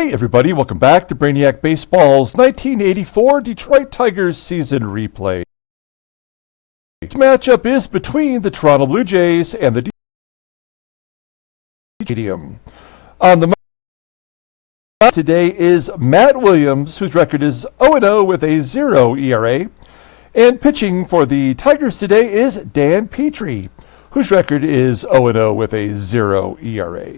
Hey everybody, welcome back to Brainiac Baseball's 1984 Detroit Tigers season replay. This matchup is between the Toronto Blue Jays and the Stadium. On the mound today is Matt Williams, whose record is 0-0 with a 0 ERA. And pitching for the Tigers today is Dan Petry, whose record is 0-0 with a 0 ERA.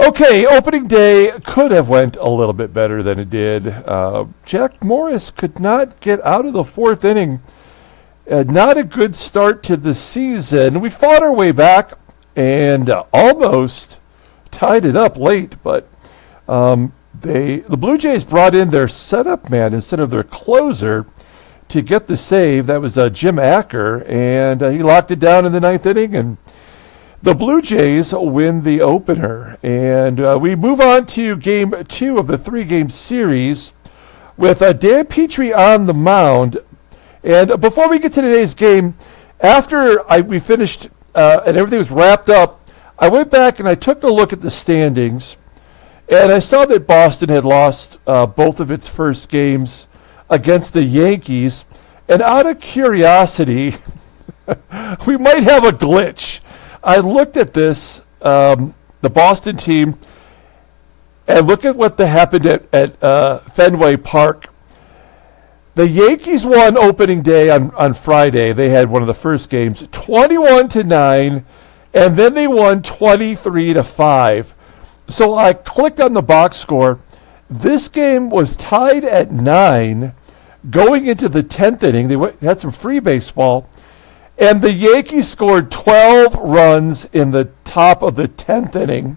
Okay, opening day could have went a little bit better than it did. Jack Morris could not get out of the fourth inning. Not a good start to the season. We fought our way back and almost tied it up late, but the Blue Jays brought in their setup man instead of their closer to get the save. That was Jim Acker, and he locked it down in the ninth inning, and the Blue Jays win the opener. And we move on to game 2 of the 3-game series with Dan Petry on the mound. And before we get to today's game, after we finished and everything was wrapped up, I went back and I took a look at the standings, and I saw that Boston had lost both of its first games against the Yankees. And out of curiosity, we might have a glitch. I looked at this, the Boston team, and look at what happened at Fenway Park. The Yankees won opening day on Friday. They had one of the first games, 21-9, and then they won 23-5. So I clicked on the box score. This game was tied at 9 going into the 10th inning. They had some free baseball. And the Yankees scored 12 runs in the top of the 10th inning,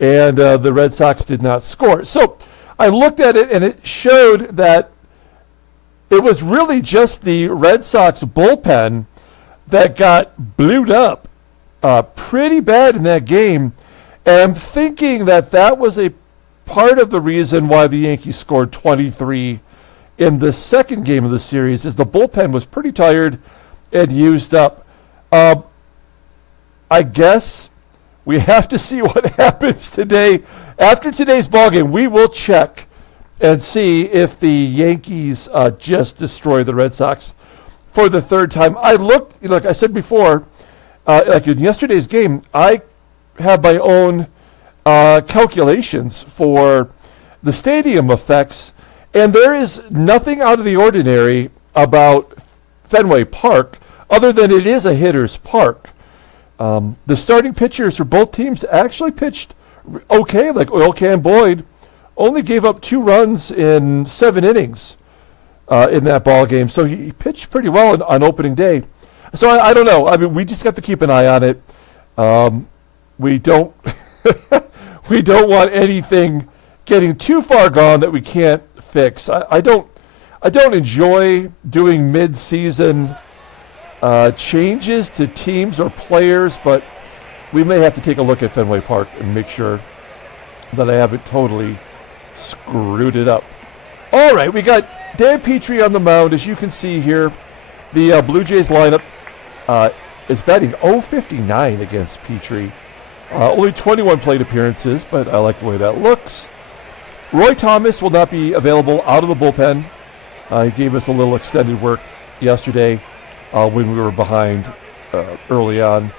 and the Red Sox did not score. So I looked at it, and it showed that it was really just the Red Sox bullpen that got blued up pretty bad in that game. And I'm thinking that was a part of the reason why the Yankees scored 23 in the second game of the series, is the bullpen was pretty tired and used up. I guess we have to see what happens today. After today's ballgame, we will check and see if the Yankees just destroy the Red Sox for the third time. I looked, like I said before, like in yesterday's game, I have my own calculations for the stadium effects, and there is nothing out of the ordinary about Fenway Park, other than it is a hitter's park. The starting pitchers for both teams actually pitched okay, like Oil Can Boyd only gave up 2 runs in 7 innings in that ball game, so he pitched pretty well on opening day. So I don't know. I mean, we just have to keep an eye on it. We don't we don't want anything getting too far gone that we can't fix. I don't enjoy doing mid-season changes to teams or players, but we may have to take a look at Fenway Park and make sure that I haven't totally screwed it up. All right, we got Dan Petry on the mound. As you can see here, the Blue Jays lineup is batting .059 against Petry. Only 21 plate appearances, but I like the way that looks. Roy Thomas will not be available out of the bullpen. He gave us a little extended work yesterday when we were behind early on.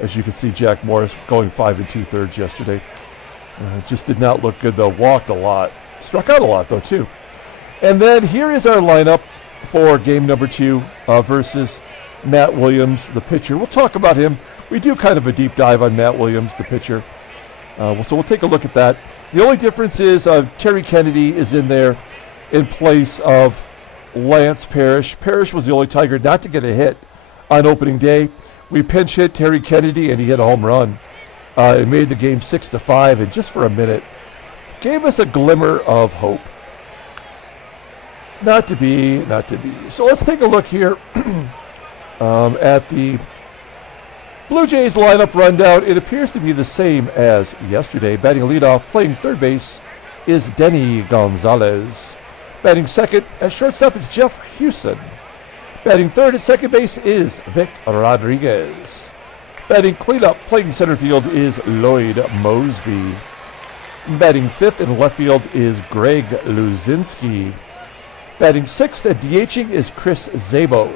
As you can see, Jack Morris going 5 2/3 yesterday. Just did not look good, though. Walked a lot. Struck out a lot, though, too. And then here is our lineup for game number 2 versus Matt Williams, the pitcher. We'll talk about him. We do kind of a deep dive on Matt Williams, the pitcher. So we'll take a look at that. The only difference is Terry Kennedy is in there in place of Lance Parrish. Parrish was the only Tiger not to get a hit on opening day. We pinch hit Terry Kennedy, and he hit a home run. It made the game 6-5, and just for a minute, gave us a glimmer of hope. Not to be. So let's take a look here at the Blue Jays lineup rundown. It appears to be the same as yesterday. Batting leadoff, playing third base, is Denny Gonzalez. Batting second at shortstop is Jeff HUSON. Batting third at second base is Vic Rodriguez. Batting cleanup, playing center field is Lloyd MOSEBY. Batting fifth in left field is Greg LUZINSKI. Batting sixth and DHing is Chris SABO.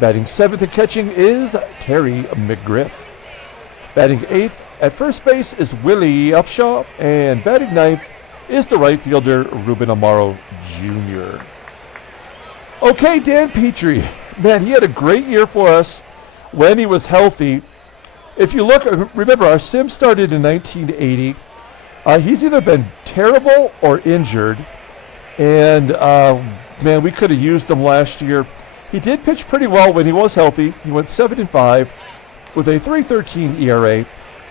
Batting seventh and catching is Terry McGriff. Batting eighth at first base is Willie UPSHAW. And batting ninth is the right fielder Ruben AMARO Jr. Okay, Dan Petry. Man, he had a great year for us when he was healthy. If you look, remember, our sim started in 1980. He's either been terrible or injured. And, man, we could have used him last year. He did pitch pretty well when he was healthy. He went 7-5 with a 3.13 ERA,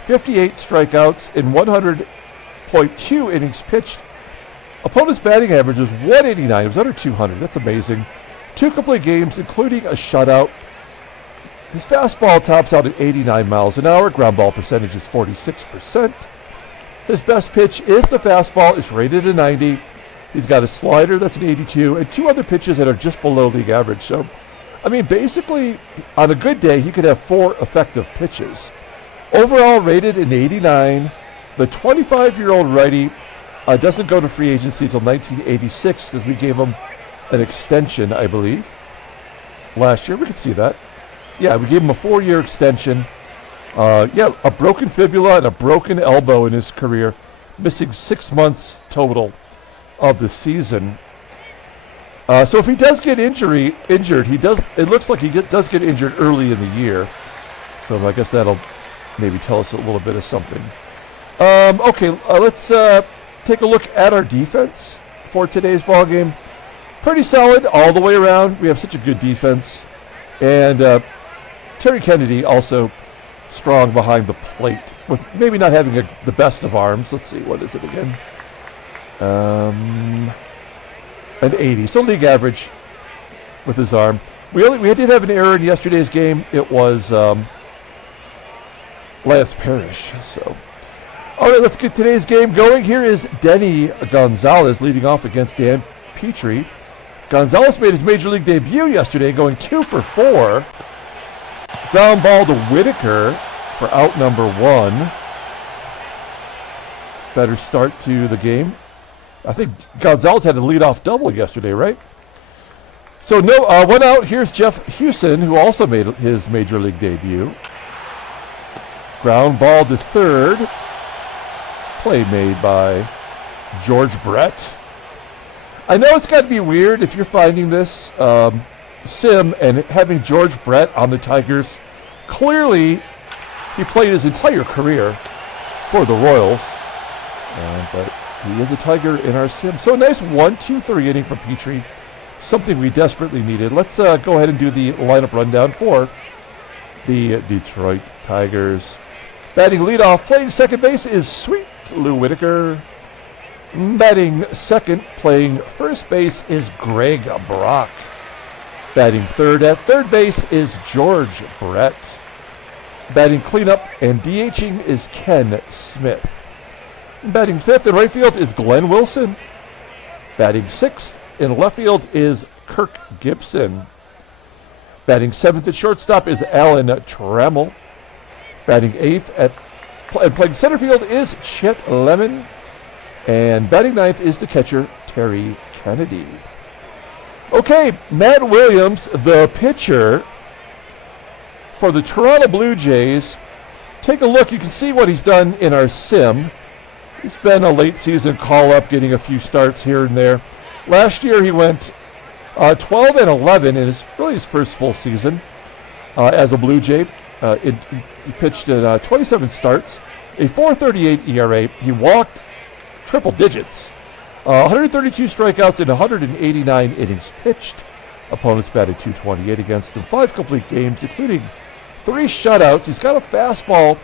58 strikeouts in 100.2 innings pitched. Opponent's batting average was 189. It was under 200. That's amazing. 2 complete games, including a shutout. His fastball tops out at 89 miles an hour. Ground ball percentage is 46%. His best pitch is the fastball. It's rated a 90. He's got a slider that's an 82 and 2 other pitches that are just below league average. So, I mean, basically, on a good day, he could have 4 effective pitches. Overall rated an 89. The 25-year-old righty doesn't go to free agency until 1986 because we gave him an extension, I believe. Last year, we could see that. Yeah, we gave him a 4-year extension. A broken fibula and a broken elbow in his career, missing 6 months total of the season. So if he does get injured, it looks like he does get injured early in the year. So I guess that'll maybe tell us a little bit of something. Let's take a look at our defense for today's ball game. Pretty solid all the way around. We have such a good defense. And Terry Kennedy also strong behind the plate, with maybe not having the best of arms. Let's see, what is it again? An 80, so league average with his arm. We did have an error in yesterday's game. It was Lance Parrish. So, all right, let's get today's game going. Here is Denny Gonzalez leading off against Dan Petry. Gonzalez made his major league debut yesterday, going 2 for 4. Ground ball to Whitaker for out number 1. Better start to the game. I think Gonzalez had a leadoff double yesterday, right? So one out. Here's Jeff HUSON, who also made his major league debut. Ground ball to third. Play made by George Brett. I know it's got to be weird if you're finding this sim and having George Brett on the Tigers. Clearly, he played his entire career for the Royals, but he is a Tiger in our sim. So a nice 1-2-3 inning for Petry, something we desperately needed. Let's go ahead and do the lineup rundown for the Detroit Tigers. Batting leadoff, playing second base is Sweet Lou Whitaker. Batting second, playing first base is Greg Brock. Batting third at third base is George Brett. Batting cleanup and DHing is Ken Smith. Batting fifth in right field is Glenn Wilson. Batting sixth in left field is Kirk Gibson. Batting seventh at shortstop is Alan Trammell. Batting eighth and playing center field is Chet Lemon. And batting ninth is the catcher, Terry Kennedy. Okay, Matt Williams, the pitcher for the Toronto Blue Jays. Take a look. You can see what he's done in our sim. He's been a late season call-up, getting a few starts here and there. Last year he went 12-11 in his first full season as a Blue Jay. He pitched in 27 starts, a 4.38 ERA. He walked triple digits. 132 strikeouts in 189 innings pitched. Opponents batted .228 against him. 5 complete games, including 3 shutouts. He's got a fastball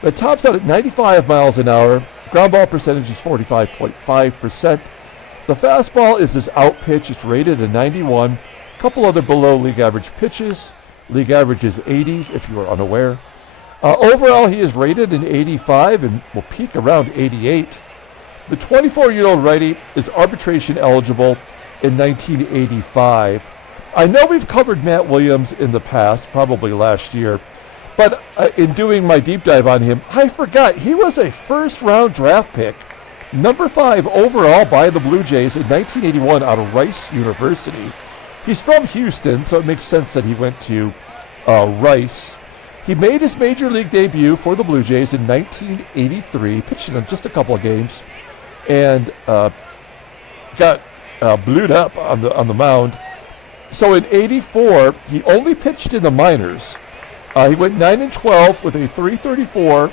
that tops out at 95 miles an hour. Ground ball percentage is 45.5%. The fastball is his out pitch. It's rated a 91. A couple other below league average pitches. League average is 80, if you are unaware. Overall, he is rated an 85 and will peak around 88. The 24-year-old righty is arbitration eligible in 1985. I know we've covered Matt Williams in the past, probably last year, But in doing my deep dive on him, I forgot he was a first-round draft pick, number 5 overall by the Blue Jays in 1981 out of Rice University. He's from Houston, so it makes sense that he went to Rice. He made his major league debut for the Blue Jays in 1983, pitched in just a couple of games, and got blued up on the mound. So in '84, he only pitched in the minors. He went 9-12 with a 3.34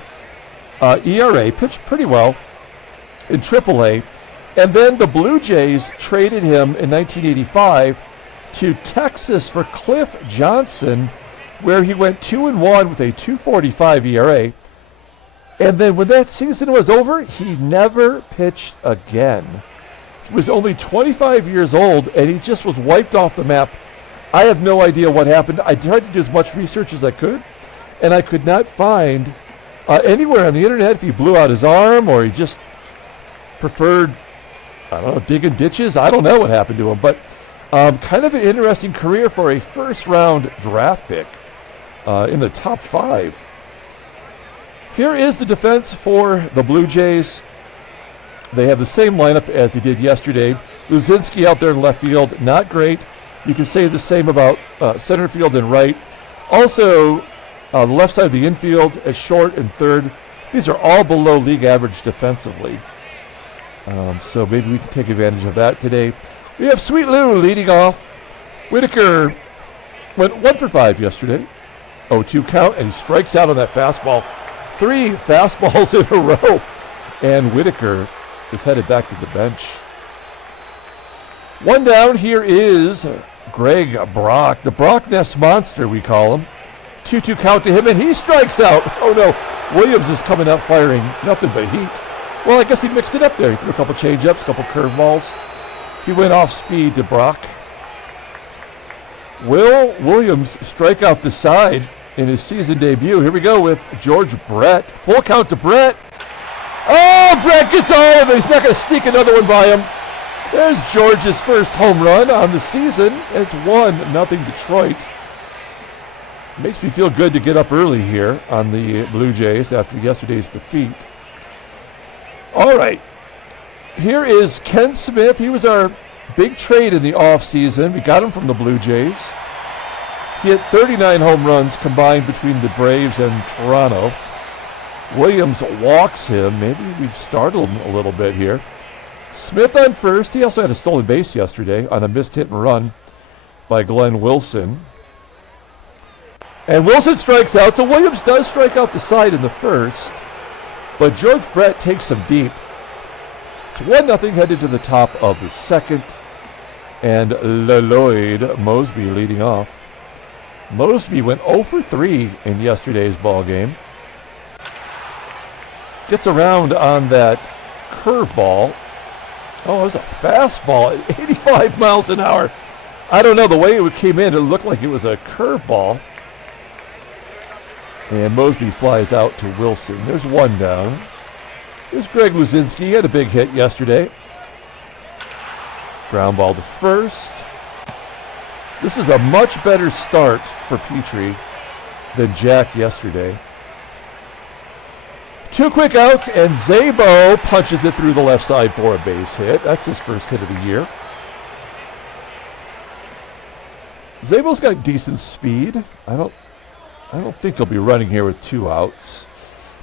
ERA, pitched pretty well in AAA, and then the Blue Jays traded him in 1985 to Texas for Cliff Johnson, where he went 2-1 with a 2.45 ERA. And then when that season was over, he never pitched again. He was only 25 years old, and he just was wiped off the map. I have no idea what happened. I tried to do as much research as I could, and I could not find anywhere on the internet if he blew out his arm or he just preferred, I don't know, digging ditches. I don't know what happened to him, but kind of an interesting career for a first-round draft pick in the top 5. Here is the defense for the Blue Jays. They have the same lineup as they did yesterday. LUZINSKI out there in left field, not great. You can say the same about center field and right. Also, the left side of the infield as short and third. These are all below league average defensively. So maybe we can take advantage of that today. We have Sweet Lou leading off. Whitaker went 1 for 5 yesterday. 0-2 count, and he strikes out on that fastball. 3 fastballs in a row. And Whitaker is headed back to the bench. One down, here is Greg Brock, the Brock Nest Monster, we call him. 2-2 count to him, and he strikes out. Oh no, Williams is coming out firing nothing but heat. Well, I guess he mixed it up there. He threw a couple changeups, a couple curveballs. He went off speed to Brock. Will Williams strike out the side in his season debut? Here we go with George Brett. Full count to Brett. Oh, Brett gets all of it. He's not going to sneak another one by him. There's George's first home run on the season. It's 1-0 Detroit. Makes me feel good to get up early here on the Blue Jays after yesterday's defeat. All right. Here is Ken Smith. He was our big trade in the offseason. We got him from the Blue Jays. He hit 39 home runs combined between the Braves and Toronto. Williams walks him. Maybe we've startled him a little bit here. Smith on first. He also had a stolen base yesterday on a missed hit and run by Glenn Wilson. And Wilson strikes out, so Williams does strike out the side in the first. But George Brett takes him deep. It's 1-0 headed to the top of the second. And Lloyd MOSEBY leading off. MOSEBY went 0 for 3 in yesterday's ball game. Gets around on that curveball. Oh, it was a fastball at 85 miles an hour. I don't know, the way it came in, it looked like it was a curveball. And MOSEBY flies out to Wilson. There's one down. There's Greg LUZINSKI. He had a big hit yesterday. Ground ball to first. This is a much better start for Petry than Jack yesterday. 2 quick outs, and SABO punches it through the left side for a base hit. That's his first hit of the year. SABO's got decent speed. I don't think he'll be running here with 2 outs.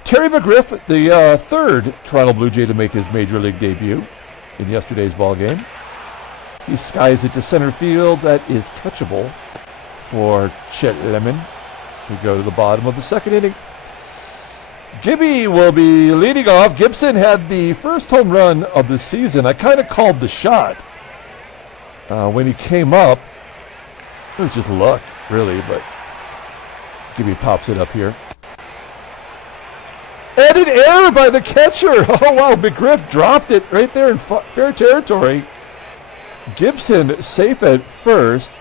Terry McGRIFF, the third Toronto Blue Jay to make his major league debut in yesterday's ball game. He skies it to center field. That is catchable for Chet Lemon. We go to the bottom of the second inning. Gibby will be leading off. Gibson had the first home run of the season. I kind of called the shot when he came up. It was just luck, really, but Gibby pops it up here. And an error by the catcher. Oh, wow, McGriff dropped it right there in fair territory. Gibson safe at first.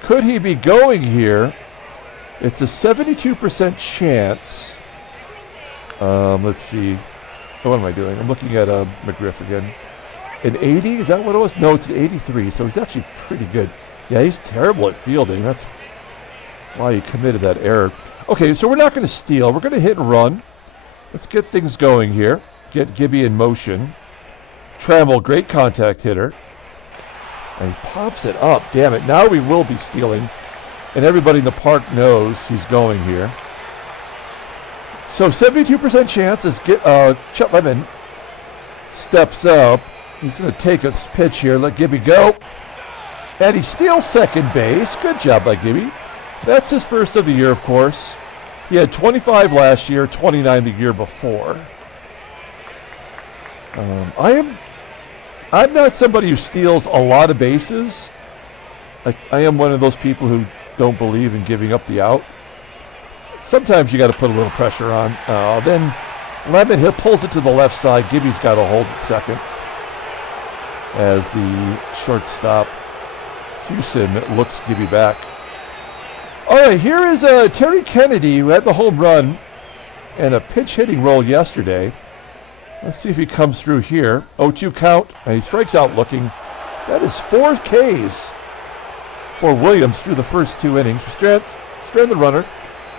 Could he be going here? It's a 72% chance. Let's see. What am I doing? I'm looking at McGriff again. An 80? Is that what it was? No, it's an 83, so he's actually pretty good. Yeah, he's terrible at fielding. That's why he committed that error. Okay, so we're not going to steal. We're going to hit and run. Let's get things going here. Get Gibby in motion. Trammell, great contact hitter. And he pops it up. Damn it. Now we will be stealing. And everybody in the park knows he's going here. So 72% chance as Chet Lemon steps up. He's going to take a pitch here. Let Gibby go. And he steals second base. Good job by Gibby. That's his first of the year, of course. He had 25 last year, 29 the year before. I'm not somebody who steals a lot of bases. I am one of those people who don't believe in giving up the out. Sometimes you got to put a little pressure on. Then Lemon, he pulls it to the left side. Gibby's got to hold it second as the shortstop HUSON looks Gibby back. All right, here is Terry Kennedy, who had the home run and a pinch hitting role yesterday. Let's see if he comes through here. 0-2 count, and he strikes out looking. That is 4 Ks for Williams through the first 2 innings. We strand the runner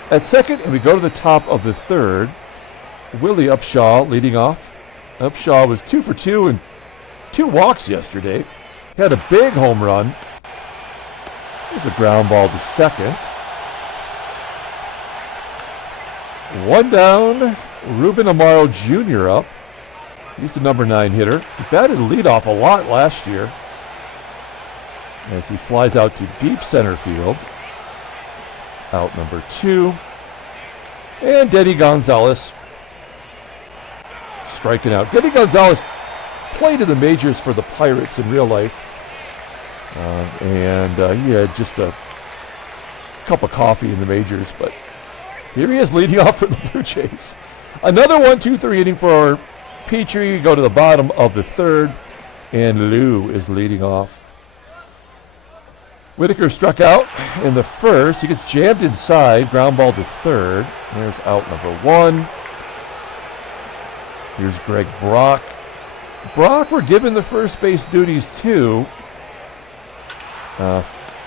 at second, and we go to the top of the third. Willie UPSHAW leading off. UPSHAW was 2 for 2 and 2 walks yesterday. He had a big home run. There's a ground ball to second. 1 down. Ruben AMARO Jr. up. He's the number 9 hitter. He batted leadoff a lot last year as he flies out to deep center field. Out number 2. And Denny Gonzalez striking out. Denny Gonzalez played in the majors for the Pirates in real life. And he had just a cup of coffee in the majors, but here he is leading off for the Blue Jays. Another 1-2-3 inning for Petry. We go to the bottom of the third, and Lou is leading off. Whitaker struck out in the first. He gets jammed inside, ground ball to third. There's out number 1. Here's Greg Brock. Brock, we're given the first base duties too.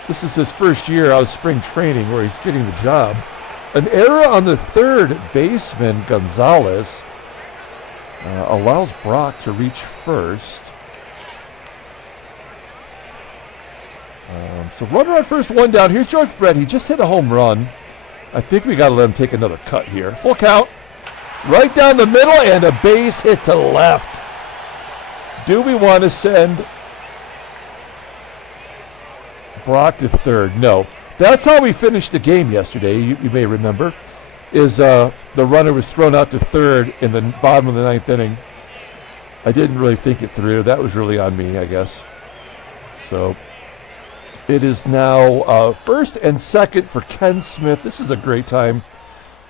This is his first year out of spring training where he's getting the job. An error on the third baseman, Gonzalez, allows Brock to reach first. So runner on first, 1 down. Here's George Brett. He just hit a home run. I think we got to let him take another cut here. Full count. Right down the middle and a base hit to left. Do we want to send Brock to third? No. That's how we finished the game yesterday, you may remember, is the runner was thrown out to third in the bottom of the 9th inning. I didn't really think it through. That was really on me, I guess. So it is now first and second for Ken Smith. This is a great time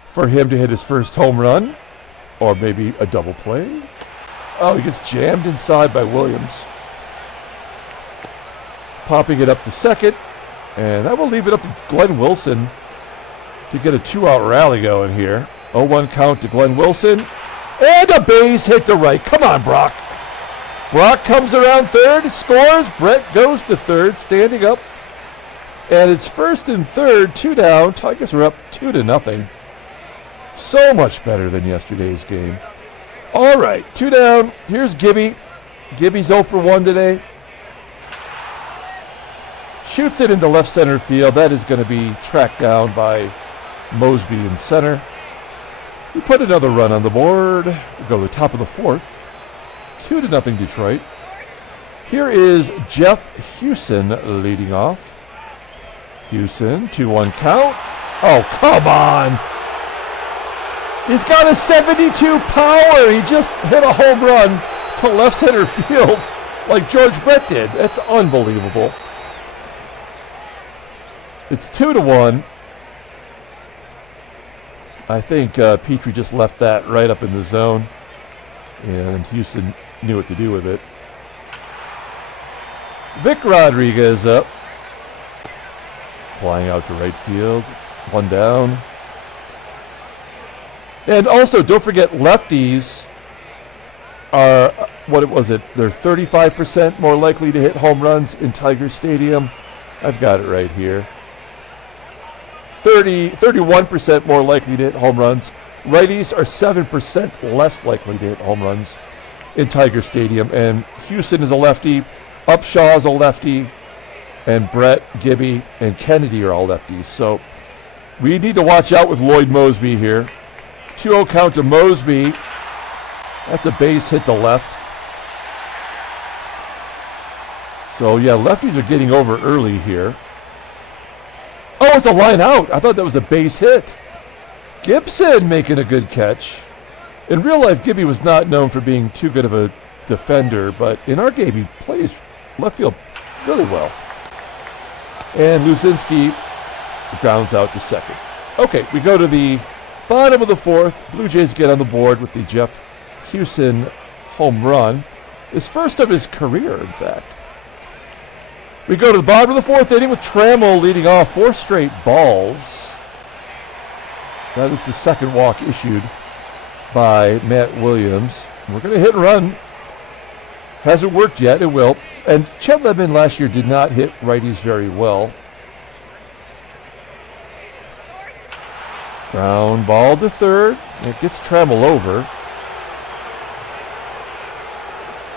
for him to hit his first home run, or maybe a double play. Oh, he gets jammed inside by Williams. Popping it up to second. And I will leave it up to Glenn Wilson to get a 2-out rally going here. 0-1 count to Glenn Wilson. And a base hit to right. Come on, Brock. Brock comes around third, scores. Brett goes to third, standing up. And it's first and third, 2 down. Tigers are up 2-0. So much better than yesterday's game. All right, 2 down. Here's Gibby. Gibby's 0 for 1 today. Shoots it into left center field. That is going to be tracked down by Moseby in center. We put another run on the board. We go to the top of the 4th. 2-0 Detroit. Here is Jeff HUSON leading off. HUSON, 2-1 count. Oh, come on. He's got a 72 power. He just hit a home run to left center field like George Brett did. That's unbelievable. It's 2-1. I think Petry just left that right up in the zone, and HUSON knew what to do with it. Vic Rodriguez up, flying out to right field. 1 down. And also, don't forget, lefties are, what was it? They're 35% more likely to hit home runs in Tiger Stadium. I've got it right here. 31% more likely to hit home runs. Righties are 7% less likely to hit home runs in Tiger Stadium. And HUSON is a lefty, UPSHAW is a lefty, and Brett, Gibby, and Kennedy are all lefties. So we need to watch out with Lloyd Moseby here. 2-0 count to Moseby. That's a base hit to left. So, yeah, lefties are getting over early here. Oh, it's a line out. I thought that was a base hit. Gibson making a good catch. In real life, Gibby was not known for being too good of a defender, but in our game, he plays left field really well. And LUZINSKI grounds out to second. Okay, we go to the bottom of the fourth. Blue Jays get on the board with the Jeff HUSON home run. His first of his career, in fact. We go to the bottom of the fourth inning with Trammell leading off 4 straight balls. That is the second walk issued by Matt Williams. We're going to hit and run. Hasn't worked yet, it will. And Chet last year did not hit righties very well. Ground ball to third. It gets Trammell over.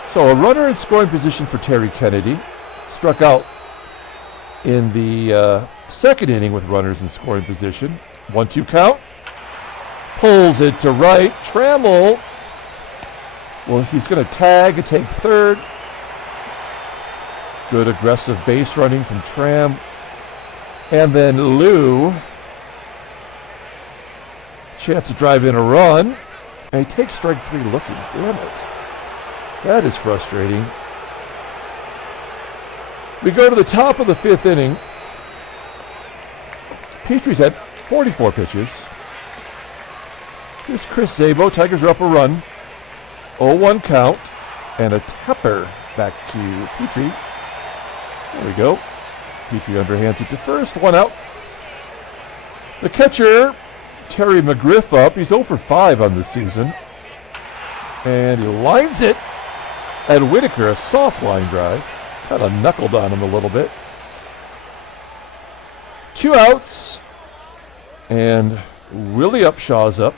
So a runner in scoring position for Terry Kennedy. Struck out in the second inning with runners in scoring position. 1-2 count. Pulls it to right. Trammell. Well, he's going to tag and take third. Good aggressive base running from Tram. And then Lou. Chance to drive in a run. And he takes strike 3 looking. Damn it. That is frustrating. We go to the top of the 5th inning. Petry's had 44 pitches. Here's Chris Szabo. Tigers are up a run. 0-1 count. And a tapper back to Petry. There we go. Petry underhands it to first. 1 out. The catcher, Terry McGRIFF, up. He's 0 for 5 on this season. And he lines it. And Whitaker, a soft line drive. Kind of knuckled on him a little bit. 2 outs. And Willie UPSHAW's up.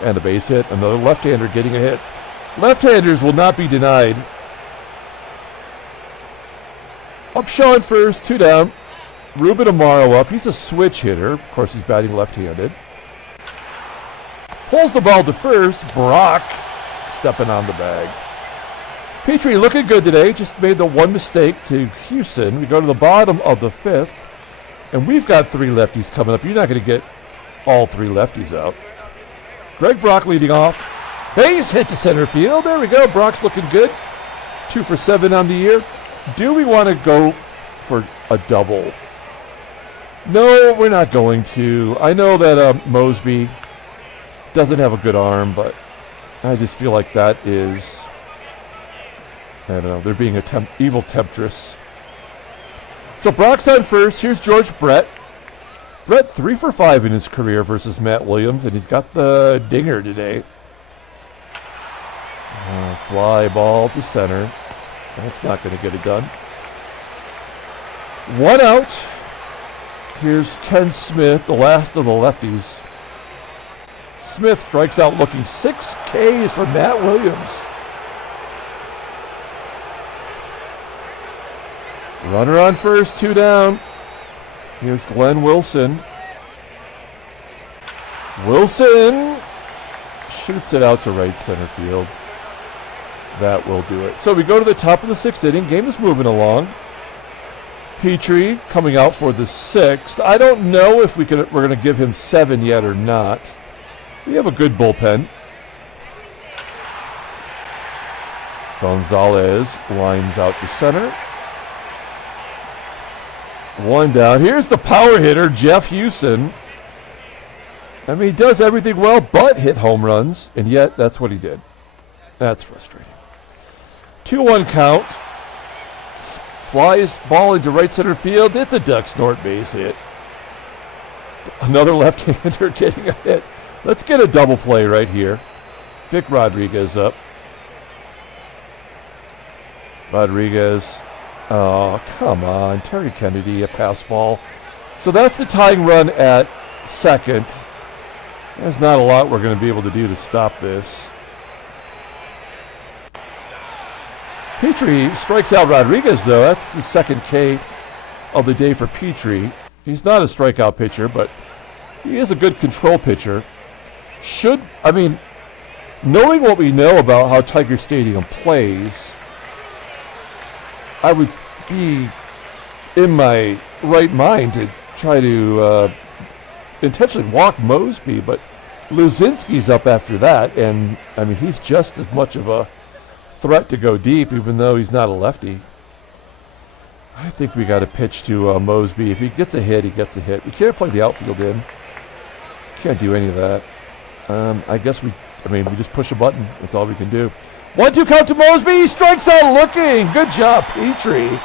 And a base hit. Another left-hander getting a hit. Left-handers will not be denied. UPSHAW in first, 2 down. Ruben AMARO up. He's a switch hitter. Of course, he's batting left-handed. Pulls the ball to first. Brock stepping on the bag. Petry looking good today. Just made the one mistake to HUSON. We go to the bottom of the 5th. And we've got 3 lefties coming up. You're not going to get all 3 lefties out. Greg Brock leading off. Base hit to center field. There we go. Brock's looking good. 2 for 7 on the year. Do we want to go for a double? No, we're not going to. I know that Moseby doesn't have a good arm, but I just feel like that is, I don't know, they're being an evil temptress. So Brock's on first. Here's George Brett. Brett 3 for 5 in his career versus Matt Williams, and he's got the dinger today. Fly ball to center. That's not going to get it done. 1 out. Here's Ken Smith, the last of the lefties. Smith strikes out looking 6 Ks for Matt Williams. Runner on first, 2 down. Here's Glenn Wilson. Wilson shoots it out to right center field. That will do it. So we go to the top of the 6th inning. Game is moving along. Petry coming out for the 6th. I don't know if we're going to give him 7 yet or not. We have a good bullpen. Gonzalez lines out to center. 1 down. Here's the power hitter, Jeff HUSON. I mean, he does everything well but hit home runs, and yet that's what he did. That's frustrating. 2-1 count. Flies ball into right center field. It's a duck snort base hit. Another left-hander getting a hit. Let's get a double play right here. Vic Rodriguez up. Rodriguez. Oh, come on. Terry Kennedy, a pass ball. So that's the tying run at second. There's not a lot we're going to be able to do to stop this. Petry strikes out Rodriguez, though. That's the second K of the day for Petry. He's not a strikeout pitcher, but he is a good control pitcher. Knowing what we know about how Tiger Stadium plays, I would be in my right mind to try to intentionally walk Moseby, but LUZINSKI's up after that, and he's just as much of a threat to go deep, even though he's not a lefty. I think we got to pitch to Moseby. If he gets a hit, he gets a hit. We can't play the outfield in. Can't do any of that. I guess we just push a button. That's all we can do. 1-2 count to Moseby. He strikes out looking. Good job, Petry.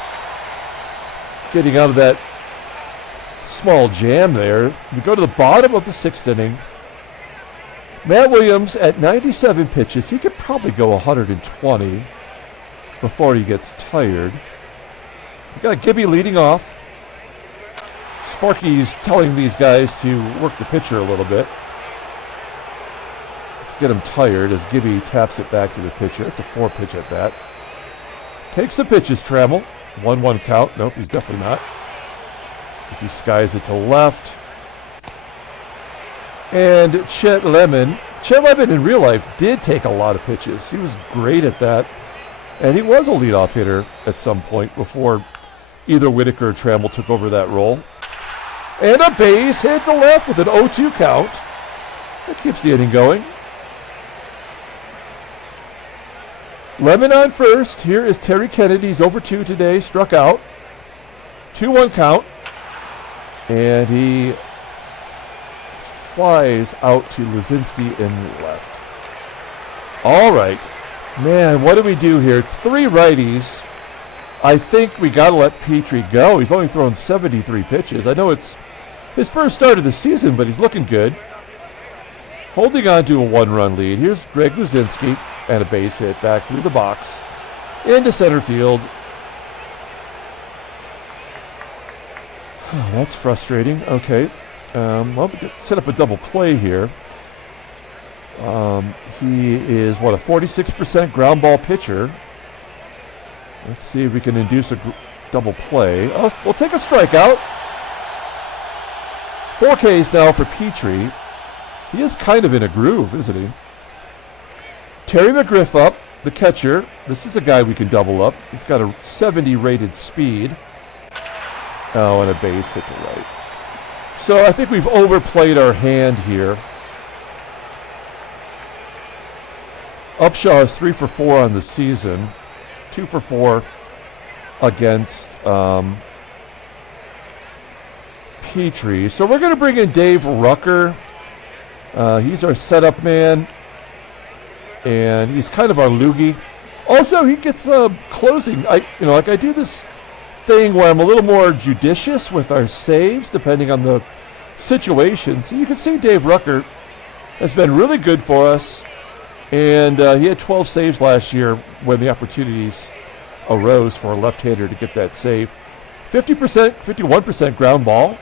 Getting out of that small jam there. We go to the bottom of the sixth inning. Matt Williams at 97 pitches. He could probably go 120 before he gets tired. We got Gibby leading off. Sparky's telling these guys to work the pitcher a little bit. Let's get him tired as Gibby taps it back to the pitcher. It's a 4-pitch at bat. Takes the pitches, Trammell. 1-1 count. Nope, he's definitely not. As he skies it to left. And Chet Lemon in real life did take a lot of pitches. He was great at that. And he was a leadoff hitter at some point before either Whitaker or Trammell took over that role. And a base hit to left with an 0-2 count. That keeps the inning going. Lemon on first. Here is Terry Kennedy. He's over 2 today, struck out. 2-1 count. And he flies out to LUZINSKI in left. All right. Man, what do we do here? It's 3 righties. I think we got to let Petry go. He's only thrown 73 pitches. I know it's his first start of the season, but he's looking good. Holding on to a 1-run lead. Here's Greg LUZINSKI and a base hit back through the box into center field. Oh, that's frustrating. Okay. Well, we could set up a double play here. He is, a 46% ground ball pitcher. Let's see if we can induce a double play. We'll take a strikeout. 4 Ks now for Petry. He is kind of in a groove, isn't he? Terry McGRIFF up, the catcher. This is a guy we can double up. He's got a 70 rated speed. Oh, and a base hit to right. So I think we've overplayed our hand here. UPSHAW is 3 for 4 on the season. 2 for 4 against Petry. So we're going to bring in Dave Rucker. He's our setup man. And he's kind of our loogie. Also, he gets closing. I do this thing where I'm a little more judicious with our saves, depending on the situation. So you can see Dave Rucker has been really good for us. And he had 12 saves last year when the opportunities arose for a left-hander to get that save. 50%, 51% ground ball.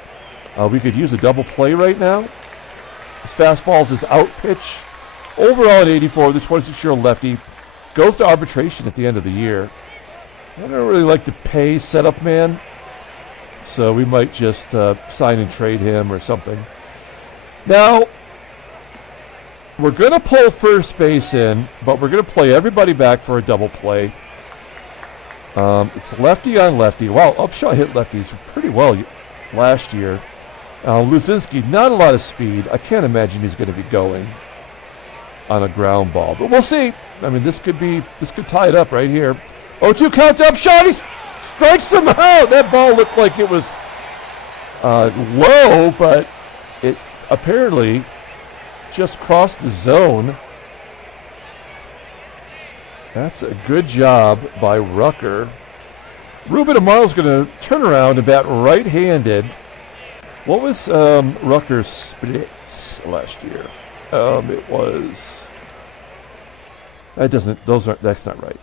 We could use a double play right now. His fastball is his out pitch. Overall at 84, the 26-year-old lefty goes to arbitration at the end of the year. I don't really like to pay setup man, so we might just sign and trade him or something. Now, we're going to pull first base in, but we're going to play everybody back for a double play. It's lefty on lefty. Wow, UPSHAW hit lefties pretty well last year. LUZINSKI, not a lot of speed. I can't imagine he's going to be going on a ground ball, but we'll see. This could tie it up right here. 0-2 count to UPSHAW. He strikes him out. That ball looked like it was low, but it apparently just crossed the zone. That's a good job by Rucker. Ruben AMARO's going to turn around and bat right-handed. What was Rucker's splits last year? It was. That's not right.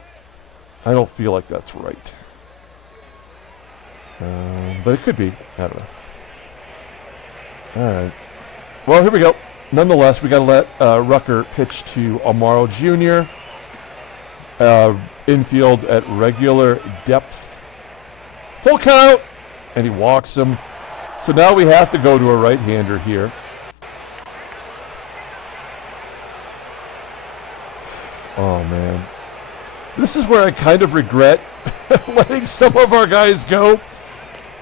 I don't feel like that's right. But it could be. I don't know. All right. Well, here we go. Nonetheless, we got to let Rucker pitch to AMARO Jr. Infield at regular depth. Full count, and he walks him. So now we have to go to a right-hander here. Oh, man. This is where I kind of regret letting some of our guys go.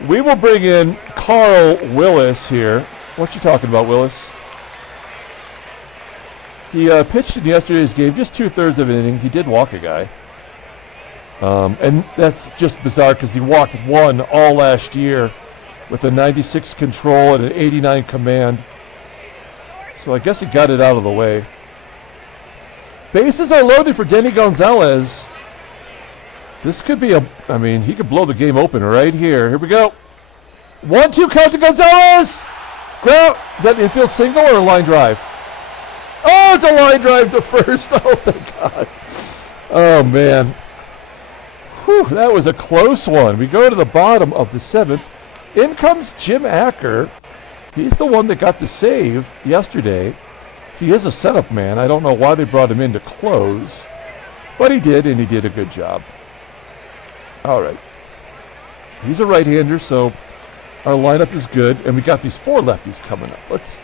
We will bring in Carl Willis here. What you talking about, Willis? He pitched in yesterday's game, just 2/3 of an inning. He did walk a guy. And that's just bizarre because he walked one all last year with a 96 control and an 89 command. So I guess he got it out of the way. Bases are loaded for Denny Gonzalez. This could be I mean, he could blow the game open right here. Here we go. 1-2 count to Gonzalez. Ground. Is that an infield single or a line drive? Oh, it's a line drive to first. Oh, thank God. Oh, man. Whew, that was a close one. We go to the bottom of the 7th. In comes Jim Acker. He's the one that got the save yesterday. He is a setup man. I don't know why they brought him in to close, but he did, and he did a good job. All right. He's a right-hander, so our lineup is good, and we got these 4 lefties coming up. Let's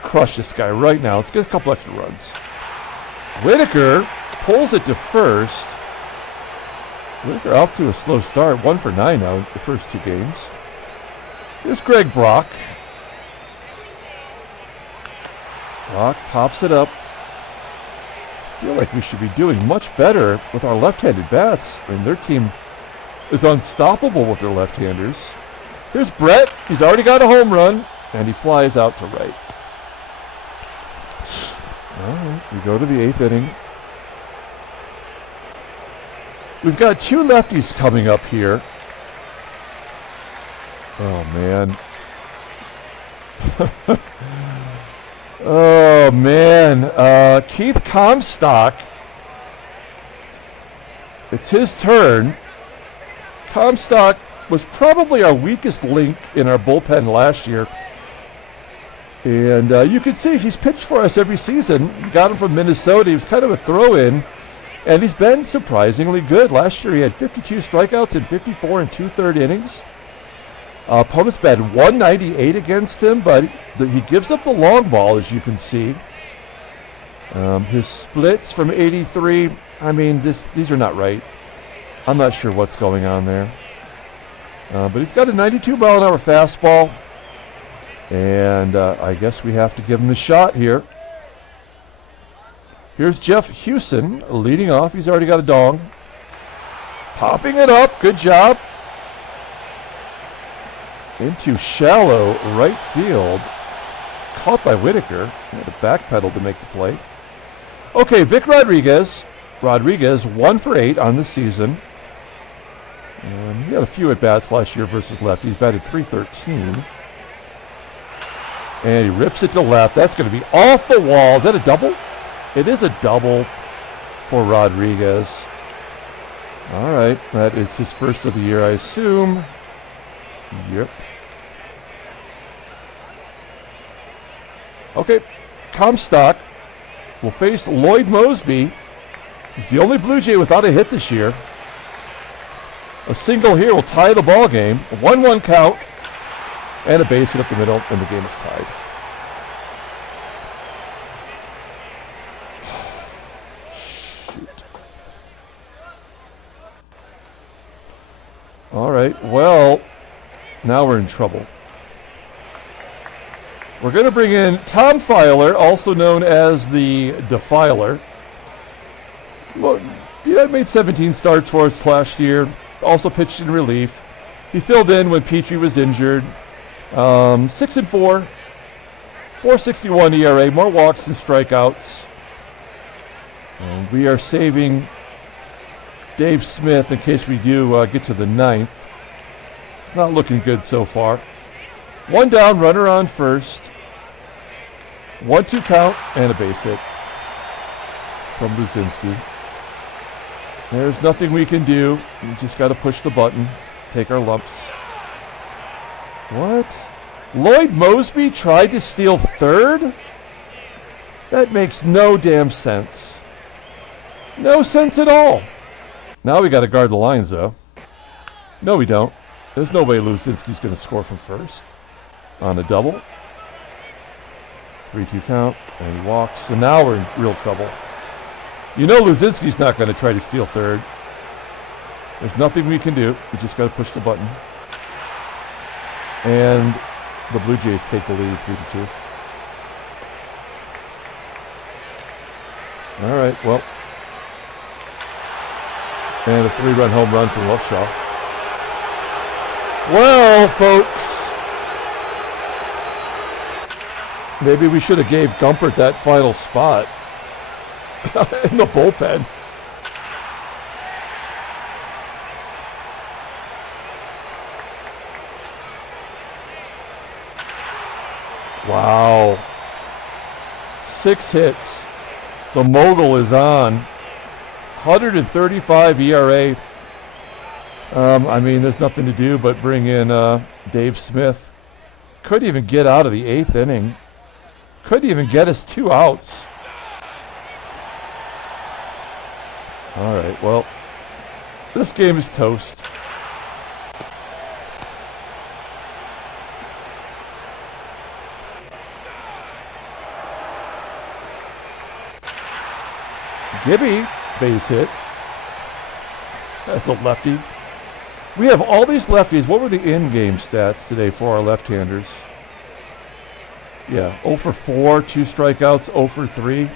crush this guy right now. Let's get a couple extra runs. Whitaker pulls it to first. Whitaker off to a slow start. 1 for 9 now in the first 2 games. Here's Greg Brock. Brock pops it up. I feel like we should be doing much better with our left-handed bats. I mean, their team is unstoppable with their left-handers. Here's Brett. He's already got a home run, and he flies out to right. All right, we go to the 8th inning. We've got 2 lefties coming up here. Oh, man. Oh, man. Keith Comstock. It's his turn. Comstock was probably our weakest link in our bullpen last year. And you can see he's pitched for us every season. We got him from Minnesota. He was kind of a throw-in. And he's been surprisingly good. Last year he had 52 strikeouts in 54 and 2/3 innings. Opponents batted 198 against him, but he gives up the long ball, as you can see. His splits from 83, I mean, these are not right. I'm not sure what's going on there. But he's got a 92-mile-an-hour fastball. And I guess we have to give him a shot here. Here's Jeff HUSON leading off. He's already got a dong. Popping it up. Good job. Into shallow right field. Caught by Whitaker. He had to backpedal to make the play. Okay, Vic Rodriguez. Rodriguez 1 for 8 on the season. And he had a few at-bats last year versus lefties. He's batted .313. And he rips it to left. That's going to be off the wall. Is that a double? It is a double for Rodriguez. All right. That is his first of the year, I assume. Yep. Okay. Comstock will face Lloyd MOSEBY. He's the only Blue Jay without a hit this year. A single here will tie the ball game. A 1-1 count. And a base hit up the middle, and the game is tied. Shoot. All right, well, now we're in trouble. We're going to bring in Tom Filer, also known as the Defiler. Well, he made 17 starts for us last year. Also pitched in relief. He filled in when Petry was injured. 6-4, 4.61 ERA, more walks than strikeouts. And we are saving Dave Smith in case we do get to the 9th. It's not looking good so far. 1 down, runner on first. 1-2 count and a base hit from LUZINSKI. There's nothing we can do. We just got to push the button, take our lumps. What? Lloyd Moseby tried to steal third? That makes no damn sense. No sense at all. Now we got to guard the lines, though. No, we don't. There's no way LUZINSKI's going to score from first on a double. 3-2 count, and he walks. So now we're in real trouble. You know LUZINSKI's not going to try to steal third. There's nothing we can do. We just got to push the button. And the Blue Jays take the lead 3-2. All right, well. And a 3-run home run from UPSHAW. Well, folks, maybe we should have gave Gumpert that final spot in the bullpen. Wow. 6 hits. The mogul is on. 135 ERA. I mean, there's nothing to do but bring in Dave Smith. Couldn't even get out of the 8th inning. Couldn't even get us 2 outs. All right, well, this game is toast. Gibby, base hit. That's a lefty. We have all these lefties. What were the in-game stats today for our left-handers? Yeah, 0 for 4, 2 strikeouts, 0 for 3.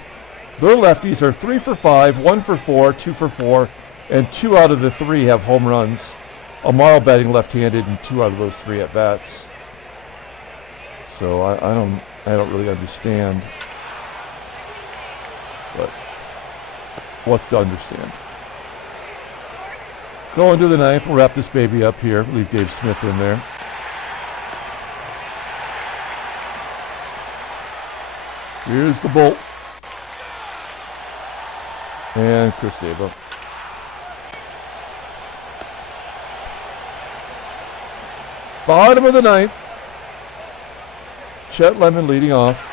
Their lefties are 3 for 5, 1 for 4, 2 for 4, and 2 out of the 3 have home runs. AMARO batting left-handed, and 2 out of those 3 at bats. So I don't really understand. But what's to understand? Going to the 9th, we'll wrap this baby up here. Leave Dave Smith in there. Here's the bolt. And Chris SABO. Bottom of the 9th. Chet Lemon leading off.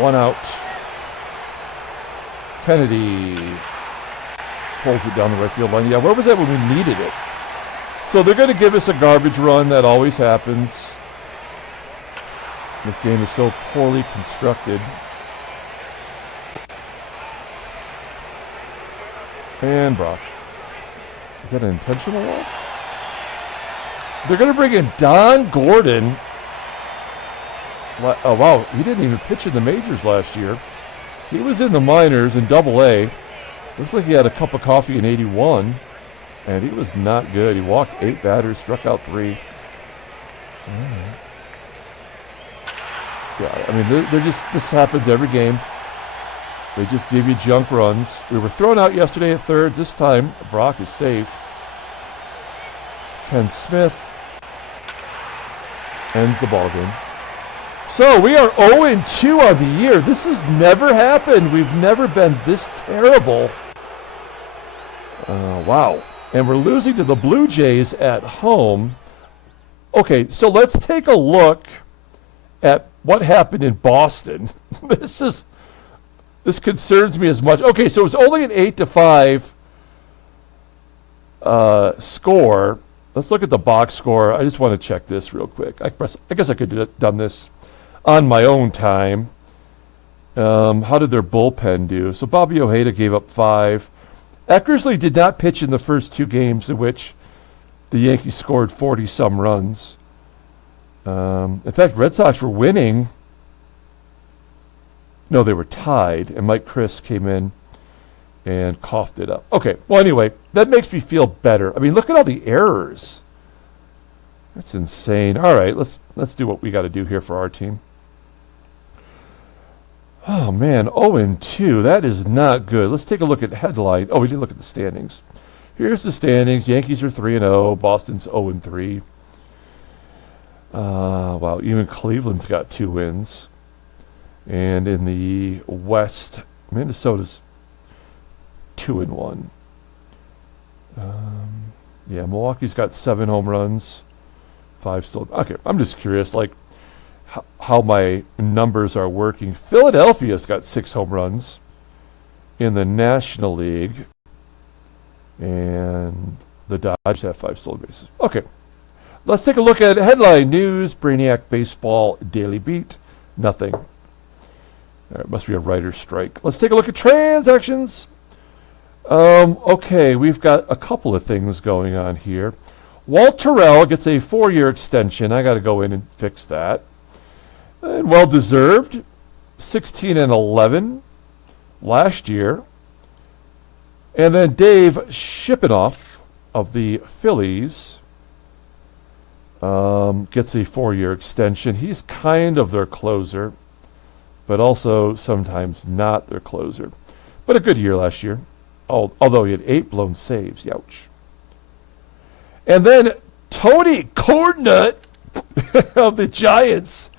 1 out. Kennedy pulls it down the right field line. Yeah, where was that when we needed it? So they're going to give us a garbage run. That always happens. This game is so poorly constructed. And Brock. Is that an intentional walk? They're going to bring in Don Gordon. Oh, wow. He didn't even pitch in the majors last year. He was in the minors in Double-A. Looks like he had a cup of coffee in 81. And he was not good. He walked 8 batters, struck out 3. Yeah, I mean, they're just, this happens every game. They just give you junk runs. We were thrown out yesterday at third. This time, Brock is safe. Ken Smith ends the ball game. So we are 0-2 on the year. This has never happened. We've never been this terrible. Wow. And we're losing to the Blue Jays at home. Okay, so let's take a look at what happened in Boston. This concerns me as much. Okay, so it was only an 8-5 score. Let's look at the box score. I just want to check this real quick. I guess I could have done this on my own time. How did their bullpen do? So Bobby Ojeda gave up 5. Eckersley did not pitch in the first 2 games in which the Yankees scored 40-some runs. In fact, Red Sox were winning. No, they were tied, and Mike Chris came in and coughed it up. Okay, well, anyway, that makes me feel better. I mean, look at all the errors. That's insane. All right, let's do what we got to do here for our team. Oh, man, 0-2. That is not good. Let's take a look at headline. Oh, we didn't look at the standings. Here's the standings. Yankees are 3-0. Boston's 0-3. Wow, even Cleveland's got 2 wins. And in the West, Minnesota's 2-1. Yeah, Milwaukee's got 7 home runs, 5 still. Okay, I'm just curious, like, how my numbers are working. Philadelphia's got 6 home runs in the National League. And the Dodgers have 5 stolen bases. Okay. Let's take a look at headline news. Brainiac Baseball Daily Beat. Nothing. It must be a writer's strike. Let's take a look at transactions. Okay, we've got a couple of things going on here. Walt Terrell gets a 4-year extension. I got to go in and fix that. And well-deserved. 16-11 last year. And then Dave Shipinoff of the Phillies gets a 4-year extension. He's kind of their closer, but also sometimes not their closer. But a good year last year, although he had 8 blown saves. Youch. And then Tony Coordinate of the Giants,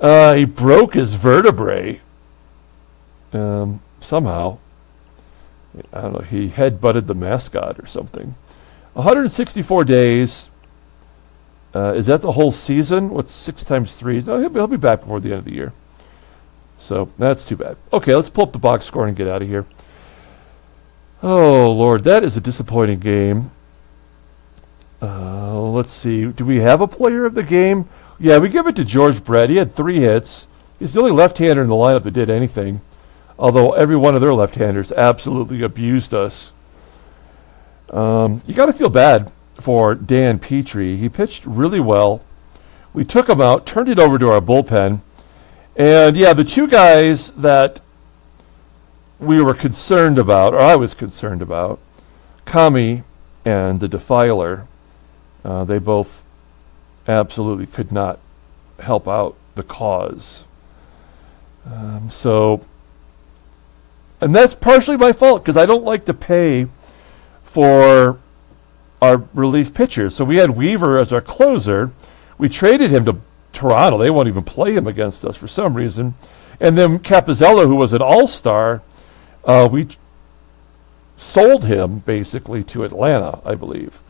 he broke his vertebrae somehow. I don't know, he head-butted the mascot or something. 164 days. Is that the whole season? What's 6 times 3? No, he'll be back before the end of the year. So that's too bad. Okay, let's pull up the box score and get out of here. Oh, Lord, that is a disappointing game. Let's see. Do we have a player of the game? Yeah, we give it to George Brett. He had 3 hits. He's the only left-hander in the lineup that did anything. Although every one of their left-handers absolutely abused us. You got to feel bad for Dan Petry. He pitched really well. We took him out, turned it over to our bullpen. And, yeah, the 2 guys that we were concerned about, or I was concerned about, Kami and the Defiler, they both absolutely could not help out the cause. And that's partially my fault because I don't like to pay for our relief pitchers. So we had Weaver as our closer. We traded him to Toronto. They won't even play him against us for some reason. And then Capizella, who was an all-star, we sold him basically to Atlanta, I believe.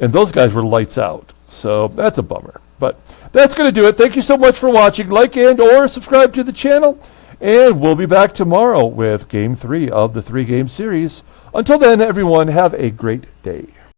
And those guys were lights out. So that's a bummer. But that's going to do it. Thank you so much for watching. Like and or subscribe to the channel. And we'll be back tomorrow with Game 3 of the 3-game series. Until then, everyone, have a great day.